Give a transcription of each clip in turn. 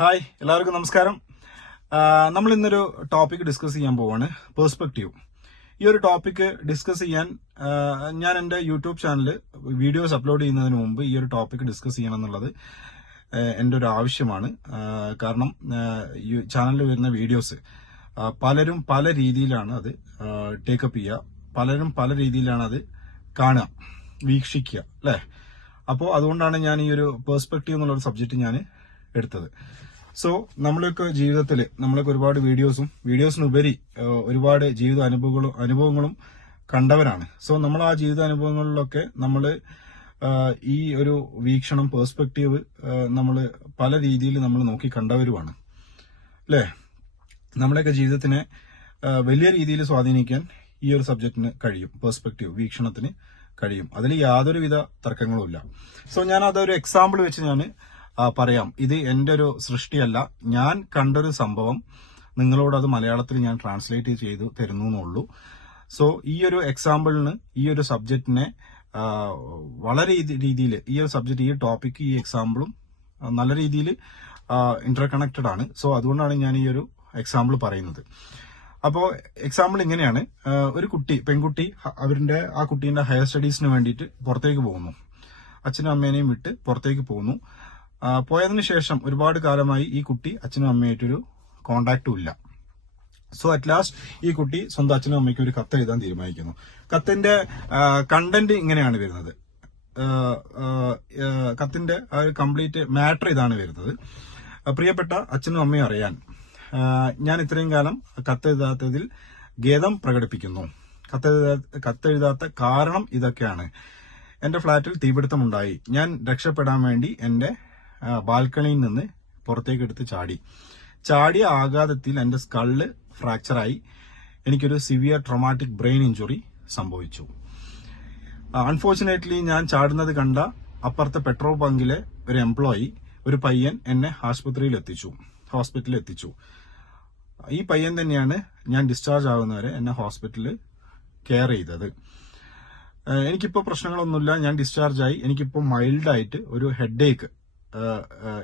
Hi, എല്ലാവർക്കും നമസ്കാരം. നമ്മൾ ഇന്നൊരു ടോപ്പിക് ഡിസ്കസ് ചെയ്യാൻ പോവാണ്, പേഴ്സ്പെക്റ്റീവ്. ഈ ഒരു ടോപ്പിക് ഡിസ്കസ് ചെയ്യാൻ ഞാൻ എൻ്റെ യൂട്യൂബ് ചാനൽ വീഡിയോസ് അപ്ലോഡ് ചെയ്യുന്നതിന് മുമ്പ് ഈ ഒരു ടോപ്പിക് ഡിസ്കസ് ചെയ്യണം എന്നുള്ളത് എൻ്റെ ഒരു ആവശ്യമാണ്. കാരണം ഈ ചാനലിൽ വരുന്ന വീഡിയോസ് പലരും പല രീതിയിലാണ് അത് ടേക്കപ്പ് ചെയ്യുക, പലരും പല രീതിയിലാണ് അത് കാണുക, വീക്ഷിക്കുക, അല്ലേ? അപ്പോൾ അതുകൊണ്ടാണ് ഞാൻ ഈ ഒരു പേഴ്സ്പെക്റ്റീവ് എന്നുള്ളൊരു സബ്ജക്റ്റ് ഞാൻ എടുത്തത്. സോ നമ്മളൊക്കെ ജീവിതത്തിൽ നമ്മളൊക്കെ ഒരുപാട് വീഡിയോസിനുപരി ഒരുപാട് ജീവിത അനുഭവങ്ങളും കണ്ടവരാണ്. സോ നമ്മൾ ആ ജീവിത അനുഭവങ്ങളിലൊക്കെ നമ്മൾ ഈ ഒരു വീക്ഷണം, പേഴ്സ്പെക്റ്റീവ് നമ്മൾ പല രീതിയിൽ നമ്മൾ നോക്കി കണ്ടവരുമാണ്, അല്ലേ? നമ്മുടെയൊക്കെ ജീവിതത്തിനെ വലിയ രീതിയിൽ സ്വാധീനിക്കാൻ ഈ ഒരു സബ്ജക്റ്റിന് കഴിയും, പേഴ്സ്പെക്റ്റീവ് വീക്ഷണത്തിന് കഴിയും. അതിൽ യാതൊരുവിധ തർക്കങ്ങളുമില്ല. സോ ഞാൻ അതൊരു എക്സാമ്പിൾ വെച്ച് ഞാൻ പറയാം. ഇത് എൻ്റെ ഒരു സൃഷ്ടിയല്ല, ഞാൻ കണ്ടൊരു സംഭവം നിങ്ങളോട് അത് മലയാളത്തിൽ ഞാൻ ട്രാൻസ്ലേറ്റ് ചെയ്തു തരുന്നു എന്നുള്ളൂ. സോ ഈ ഒരു എക്സാമ്പിളിന്, ഈ ഒരു സബ്ജക്റ്റിനെ വളരെ രീതിയിൽ, ഈ ഒരു സബ്ജക്റ്റ്, ഈ ടോപ്പിക്, ഈ എക്സാമ്പിളും നല്ല രീതിയിൽ ഇന്റർ കണക്റ്റഡ് ആണ്. സോ അതുകൊണ്ടാണ് ഞാൻ ഈ ഒരു എക്സാമ്പിൾ പറയുന്നത്. അപ്പോൾ എക്സാമ്പിൾ ഇങ്ങനെയാണ്. ഒരു പെൺകുട്ടി ആ കുട്ടീന്റെ ഹയർ സ്റ്റഡീസിന് വേണ്ടിയിട്ട് പുറത്തേക്ക് പോകുന്നു. അച്ഛനും അമ്മേനെയും വിട്ട് പുറത്തേക്ക് പോകുന്നു. പോയതിനു ശേഷം ഒരുപാട് കാലമായി ഈ കുട്ടി അച്ഛനും അമ്മയായിട്ടൊരു കോണ്ടാക്റ്റും ഇല്ല. സോ അറ്റ് ലാസ്റ്റ് ഈ കുട്ടി സ്വന്തം അച്ഛനും അമ്മയ്ക്കും ഒരു കത്ത് എഴുതാൻ തീരുമാനിക്കുന്നു. കത്തിന്റെ കണ്ടന്റ് ഇങ്ങനെയാണ് വരുന്നത്. കത്തിന്റെ ആ ഒരു കംപ്ലീറ്റ് മാറ്റർ ഇതാണ് വരുന്നത്. പ്രിയപ്പെട്ട അച്ഛനും അമ്മയും അറിയാൻ, ഞാൻ ഇത്രയും കാലം കത്തെഴുതാത്തതിൽ ഖേദം പ്രകടിപ്പിക്കുന്നു. കത്തെഴുതാത്ത കാരണം ഇതൊക്കെയാണ്. എന്റെ ഫ്ളാറ്റിൽ തീപിടുത്തമുണ്ടായി. ഞാൻ രക്ഷപ്പെടാൻ വേണ്ടി എന്റെ ബാൽക്കണിയിൽ നിന്ന് പുറത്തേക്ക് എടുത്ത് ചാടിയ ആഘാതത്തിൽ എന്റെ സ്കള്ള് ഫ്രാക്ചറായി. എനിക്കൊരു സിവിയർ ട്രോമാറ്റിക് ബ്രെയിൻ ഇഞ്ചുറി സംഭവിച്ചു. അൺഫോർച്ചുനേറ്റ്ലി ഞാൻ ചാടുന്നത് കണ്ട അപ്പുറത്തെ പെട്രോൾ ബങ്കിലെ ഒരു എംപ്ലോയി, ഒരു പയ്യൻ, എന്നെ ഹോസ്പിറ്റലിൽ എത്തിച്ചു. ഈ പയ്യൻ തന്നെയാണ് ഞാൻ ഡിസ്ചാർജ് ആകുന്നവരെ എന്നെ ഹോസ്പിറ്റലിൽ കെയർ ചെയ്തത്. എനിക്കിപ്പോൾ പ്രശ്നങ്ങളൊന്നുമില്ല, ഞാൻ ഡിസ്ചാർജ് ആയി. എനിക്കിപ്പോൾ മൈൽഡായിട്ട് ഒരു ഹെഡേക്ക്,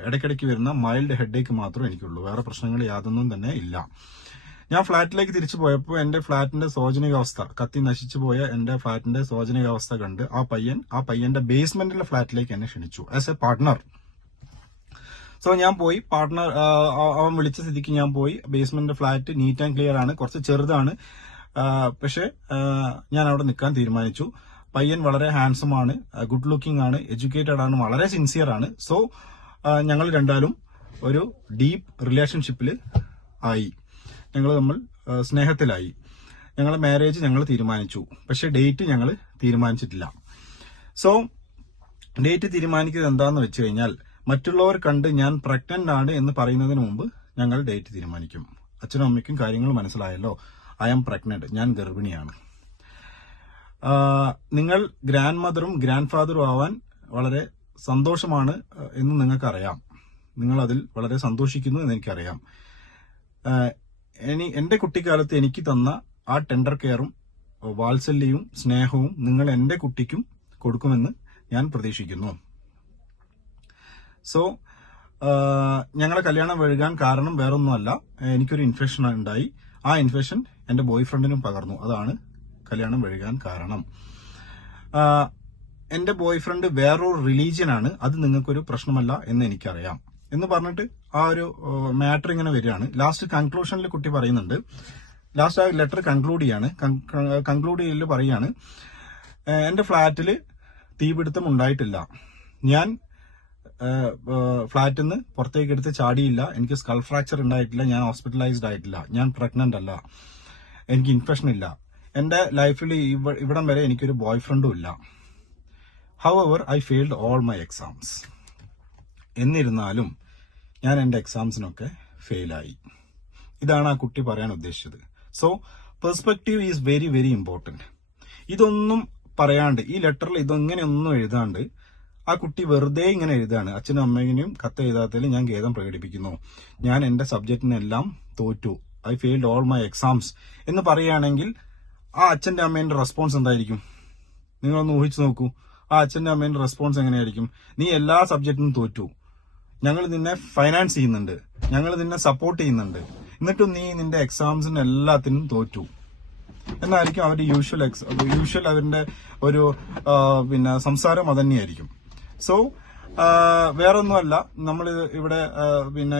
ഇടയ്ക്കിടയ്ക്ക് വരുന്ന മൈൽഡ് ഹെഡേക്ക് മാത്രമേ എനിക്കുള്ളൂ. വേറെ പ്രശ്നങ്ങൾ യാതൊന്നും തന്നെ ഇല്ല. ഞാൻ ഫ്ളാറ്റിലേക്ക് തിരിച്ചു പോയപ്പോൾ എന്റെ ഫ്ളാറ്റിന്റെ ശോചനീയാവസ്ഥ, കത്തി നശിച്ചു പോയ എന്റെ ഫ്ളാറ്റിന്റെ ശോചനീയാവസ്ഥ കണ്ട് ആ പയ്യന്റെ ബേസ്മെന്റിലെ ഫ്ളാറ്റിലേക്ക് എന്നെ ക്ഷണിച്ചു ആസ് എ പാർട്ട്ണർ. സോ ഞാൻ പോയി, അവൻ വിളിച്ച സ്ഥിതിക്ക് ഞാൻ പോയി. Basement flat neat and clear ആണ്, കുറച്ച് ചെറുതാണ്. പക്ഷെ ഞാൻ അവിടെ നിൽക്കാൻ തീരുമാനിച്ചു. പയ്യൻ വളരെ ഹാൻസം ആണ്, ഗുഡ് ലുക്കിംഗ് ആണ്, എഡ്യൂക്കേറ്റഡ് ആണ്, വളരെ സിൻസിയർ ആണ്. സോ ഞങ്ങൾ രണ്ടാലും ഒരു ഡീപ്പ് റിലേഷൻഷിപ്പിൽ ആയി. ഞങ്ങൾ തമ്മിൽ സ്നേഹത്തിലായി. ഞങ്ങളെ മാരേജ് ഞങ്ങൾ തീരുമാനിച്ചു. പക്ഷെ ഡേറ്റ് ഞങ്ങൾ തീരുമാനിച്ചിട്ടില്ല. സോ ഡേറ്റ് തീരുമാനിക്കുന്നത് എന്താന്ന് വെച്ച് കഴിഞ്ഞാൽ, മറ്റുള്ളവർ കണ്ട് ഞാൻ പ്രഗ്നന്റ് ആണ് എന്ന് പറയുന്നതിന് മുമ്പ് ഞങ്ങൾ ഡേറ്റ് തീരുമാനിക്കും. അച്ഛനും അമ്മയ്ക്കും കാര്യങ്ങൾ മനസ്സിലായല്ലോ, ഐ ആം പ്രഗ്നന്റ്, ഞാൻ ഗർഭിണിയാണ്. നിങ്ങൾ ഗ്രാൻഡ് മദറും ഗ്രാൻഡ് ഫാദറും ആവാൻ വളരെ സന്തോഷമാണ് എന്ന് നിങ്ങൾക്കറിയാം. നിങ്ങൾ അതിൽ വളരെ സന്തോഷിക്കുന്നു എന്ന് എനിക്കറിയാം. എന്റെ കുട്ടിക്കാലത്ത് എനിക്ക് തന്ന ആ ടെൻഡർ കെയറും വാത്സല്യവും സ്നേഹവും നിങ്ങൾ എന്റെ കുട്ടിക്കും കൊടുക്കുമെന്ന് ഞാൻ പ്രതീക്ഷിക്കുന്നു. സോ ഞങ്ങളെ കല്യാണം വൈകാൻ കാരണം വേറൊന്നുമല്ല, എനിക്കൊരു ഇൻഫെക്ഷൻ ഉണ്ടായി. ആ ഇൻഫെക്ഷൻ എന്റെ ബോയ് ഫ്രണ്ടിനും പകർന്നു. അതാണ് കല്യാണം വൈകാൻ കാരണം. എന്റെ ബോയ് ഫ്രണ്ട് വേറൊരു റിലീജിയനാണ്, അത് നിങ്ങൾക്കൊരു പ്രശ്നമല്ല എന്ന് എനിക്കറിയാം എന്ന് പറഞ്ഞിട്ട് ആ ഒരു മാറ്റർ ഇങ്ങനെ വരികയാണ്. ലാസ്റ്റ് കൺക്ലൂഷനിൽ കുട്ടി പറയുന്നുണ്ട്, ലാസ്റ്റ് ആ ലെറ്റർ കൺക്ലൂഡ് ചെയ്യല് പറയാണ്, എന്റെ ഫ്ളാറ്റിൽ തീപിടുത്തം ഉണ്ടായിട്ടില്ല, ഞാൻ ഫ്ളാറ്റിൽ നിന്ന് പുറത്തേക്ക് എടുത്ത് ചാടിയില്ല, എനിക്ക് സ്കൾ ഫ്രാക്ചർ ഉണ്ടായിട്ടില്ല, ഞാൻ ഹോസ്പിറ്റലൈസ്ഡ് ആയിട്ടില്ല, ഞാൻ പ്രഗ്നന്റ് അല്ല, എനിക്ക് ഇൻഫെക്ഷൻ ഇല്ല, എന്റെ ലൈഫിൽ ഇവിടം വരെ എനിക്കൊരു ബോയ് ഫ്രണ്ടും ഇല്ല. However I failed all my exams. എന്നിരുന്നാലും ഞാൻ എന്റെ എക്സാംസിനൊക്കെ ഫെയിലായി. ഇതാണ് ആ കുട്ടി പറയാൻ ഉദ്ദേശിച്ചത്. So perspective is very very important. ഇതൊന്നും പറയാണ്ട്, ഈ ലെറ്ററിൽ ഇതൊങ്ങനെയൊന്നും എഴുതാണ്ട് ആ കുട്ടി വെറുതെ ഇങ്ങനെ എഴുതാണ്, അച്ഛനും അമ്മേനെയും കത്ത് എഴുതാത്തതിൽ ഞാൻ ഖേദം പ്രകടിപ്പിക്കുന്നു, ഞാൻ എന്റെ സബ്ജക്റ്റിനെല്ലാം തോറ്റു, I failed all my exams എന്ന് പറയുകയാണെങ്കിൽ ആ അച്ഛന്റെ അമ്മേന്റെ റെസ്പോൺസ് എന്തായിരിക്കും? നിങ്ങളൊന്ന് ഊഹിച്ചു നോക്കൂ. ആ അച്ഛന്റെ അമ്മേന്റെ റെസ്പോൺസ് എങ്ങനെയായിരിക്കും? നീ എല്ലാ സബ്ജക്റ്റിനും തോറ്റു, ഞങ്ങൾ നിന്നെ ഫൈനാൻസ് ചെയ്യുന്നുണ്ട്, ഞങ്ങൾ നിന്നെ സപ്പോർട്ട് ചെയ്യുന്നുണ്ട്, എന്നിട്ടും നീ നിന്റെ എക്സാംസിന് എല്ലാത്തിനും തോറ്റു എന്നായിരിക്കും അവരുടെ യൂഷ്വൽ അവരുടെ ഒരു സംസാരം അതന്നെയായിരിക്കും. സോ വേറൊന്നുമല്ല, നമ്മൾ ഇവിടെ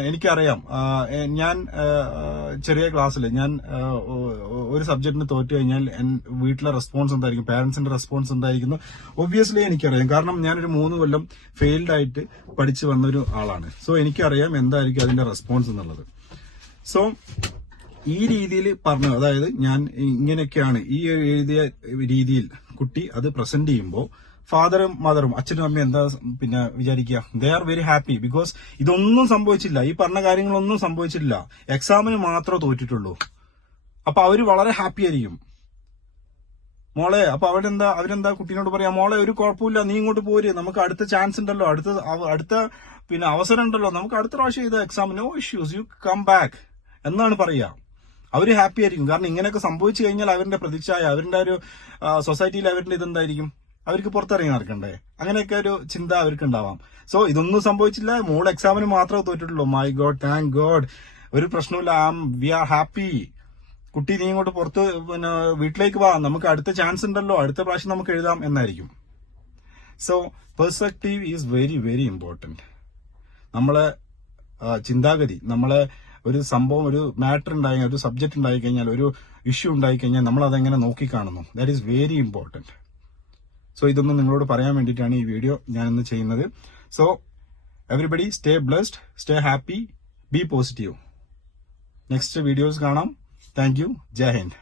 എനിക്കറിയാം, ഞാൻ ചെറിയ ക്ലാസ്സിൽ ഞാൻ ഒരു സബ്ജക്റ്റിന് തോറ്റു കഴിഞ്ഞാൽ വീട്ടിലെ റെസ്പോൺസ് എന്തായിരിക്കും, പാരന്റ്സിന്റെ റെസ്പോൺസ് എന്തായിരിക്കുന്നു ഒബ്വിയസ്ലി എനിക്കറിയാം. കാരണം ഞാനൊരു 3 കൊല്ലം ഫെയിൽഡ് ആയിട്ട് പഠിച്ചു വന്നൊരു ആളാണ്. സോ എനിക്കറിയാം എന്തായിരിക്കും അതിന്റെ റെസ്പോൺസ് എന്നുള്ളത്. സോ ഈ രീതിയിൽ പറഞ്ഞു, അതായത് ഞാൻ ഇങ്ങനെയൊക്കെയാണ് ഈ എഴുതിയ രീതിയിൽ കുട്ടി അത് പ്രസന്റ് ചെയ്യുമ്പോൾ ഫാദറും മദറും അച്ഛനും അമ്മയും എന്താ വിചാരിക്കുക, they are very happy. Because ഇതൊന്നും സംഭവിച്ചില്ല, ഈ പറഞ്ഞ കാര്യങ്ങളൊന്നും സംഭവിച്ചില്ല, എക്സാമിന് മാത്രമേ തോറ്റിട്ടുള്ളൂ. അപ്പൊ അവര് വളരെ ഹാപ്പി ആയിരിക്കും. മോളെ, അപ്പൊ അവരെന്താ കുട്ടീനോട് പറയാ, മോളെ ഒരു കുഴപ്പമില്ല, നീ ഇങ്ങോട്ട് പോര്, നമുക്ക് അടുത്ത ചാൻസ് ഉണ്ടല്ലോ, അടുത്ത അവസരം ഉണ്ടല്ലോ, നമുക്ക് അടുത്ത പ്രാവശ്യം ഇത് exam, no issues, you come back എന്നാണ് പറയുക. അവര് ഹാപ്പി ആയിരിക്കും. കാരണം ഇങ്ങനെയൊക്കെ സംഭവിച്ചു കഴിഞ്ഞാൽ അവരുടെ പ്രതീക്ഷ, അവരുടെ ഒരു സൊസൈറ്റിയിൽ അവരുടെ ഇതെന്തായിരിക്കും, അവർക്ക് പുറത്തിറങ്ങി നടക്കണ്ടേ, അങ്ങനെയൊക്കെ ഒരു ചിന്ത അവർക്ക് ഉണ്ടാവാം. സോ ഇതൊന്നും സംഭവിച്ചില്ല, മോൾ എക്സാമിന് മാത്രമേ തോറ്റിട്ടുള്ളൂ. മൈ ഗോഡ്, താങ്ക് ഗോഡ്, ഒരു പ്രശ്നമില്ല, വി ആർ ഹാപ്പി. കുട്ടി നീ ഇങ്ങോട്ട് പുറത്ത് വീട്ടിലേക്ക് വാ, നമുക്ക് അടുത്ത ചാൻസ് ഉണ്ടല്ലോ, അടുത്ത പ്രാവശ്യം നമുക്ക് എഴുതാം എന്നായിരിക്കും. So perspective is very very important. നമ്മളെ ചിന്താഗതി, നമ്മളെ ഒരു സംഭവം, ഒരു മാറ്റർ ഉണ്ടായി, ഒരു സബ്ജക്ട് ഉണ്ടായി കഴിഞ്ഞാൽ, ഒരു ഇഷ്യൂ ഉണ്ടായി കഴിഞ്ഞാൽ നമ്മൾ അതെങ്ങനെ നോക്കിക്കാണുന്നു, that is very important. So ഇതൊന്നും നിങ്ങളോട് പറയാൻ വേണ്ടിയിട്ടാണ് ഈ വീഡിയോ ഞാൻ ഇന്ന് ചെയ്യുന്നത്. So everybody stay blessed, stay happy, be positive. Next videos കാണാം. Thank you. ജയ് ഹിന്ദ്.